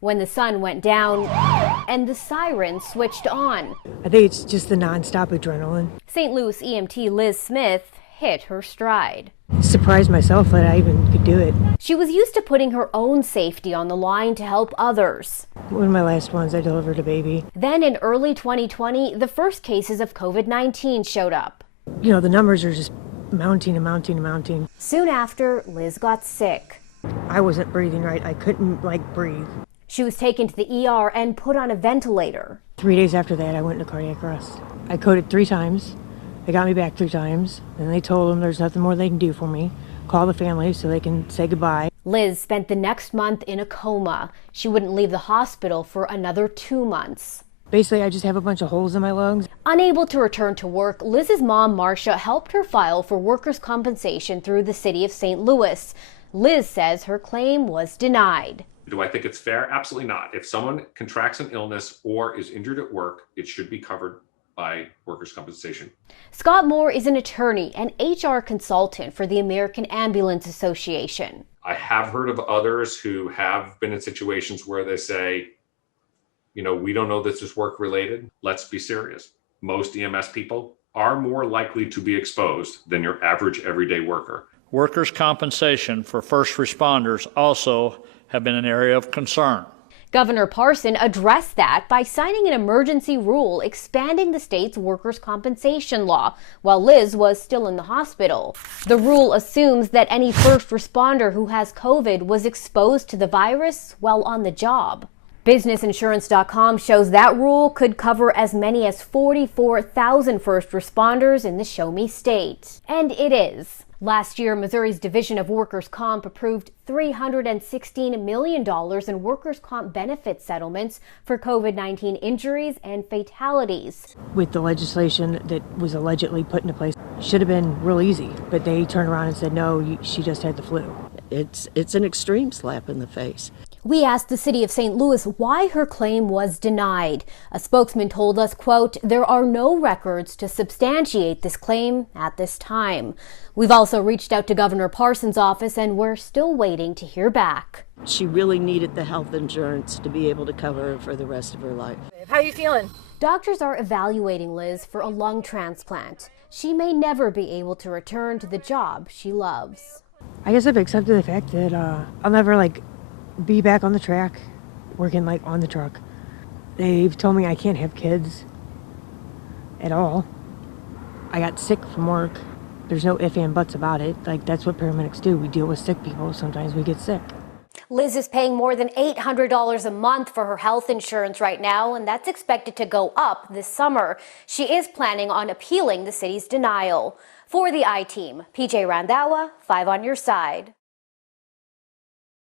when the sun went down and the siren switched on. I think it's just the nonstop adrenaline. St. Louis EMT Liz Smith hit her stride. Surprised myself that I even could do it. She was used to putting her own safety on the line to help others. One of my last ones, I delivered a baby. Then in early 2020, the first cases of COVID-19 showed up. You know, the numbers are just mounting and mounting and mounting. Soon after, Liz got sick. I wasn't breathing right. I couldn't, breathe. She was taken to the ER and put on a ventilator. 3 days after that, I went into cardiac arrest. I coded 3 times. They got me back 3 times. And they told them there's nothing more they can do for me. Call the family so they can say goodbye. Liz spent the next month in a coma. She wouldn't leave the hospital for another 2 months. Basically, I just have a bunch of holes in my lungs. Unable to return to work, Liz's mom, Marcia, helped her file for workers' compensation through the city of St. Louis. Liz says her claim was denied. Do I think it's fair? Absolutely not. If someone contracts an illness or is injured at work, it should be covered by workers' compensation. Scott Moore is an attorney and HR consultant for the American Ambulance Association. I have heard of others who have been in situations where they say, we don't know this is work related. Let's be serious. Most EMS people are more likely to be exposed than your average everyday worker. Workers' compensation for first responders also have been an area of concern. Governor Parson addressed that by signing an emergency rule expanding the state's workers' compensation law while Liz was still in the hospital. The rule assumes that any first responder who has COVID was exposed to the virus while on the job. BusinessInsurance.com shows that rule could cover as many as 44,000 first responders in the Show Me state. And it is. Last year, Missouri's Division of Workers' Comp approved $316 million in workers' comp benefit settlements for COVID-19 injuries and fatalities. With the legislation that was allegedly put into place, it should have been real easy, but they turned around and said, no, she just had the flu. It's an extreme slap in the face. We asked the city of St. Louis why her claim was denied. A spokesman told us, quote, there are no records to substantiate this claim at this time. We've also reached out to Governor Parson's office and we're still waiting to hear back. She really needed the health insurance to be able to cover her for the rest of her life. How are you feeling? Doctors are evaluating Liz for a lung transplant. She may never be able to return to the job she loves. I guess I've accepted the fact that I'll never be back on the track, working on the truck. They've told me I can't have kids at all. I got sick from work. There's no ifs and buts about it. That's what paramedics do. We deal with sick people. Sometimes we get sick. Liz is paying more than $800 a month for her health insurance right now, and that's expected to go up this summer. She is planning on appealing the city's denial. For the I-Team, PJ Randhawa, 5 on your side.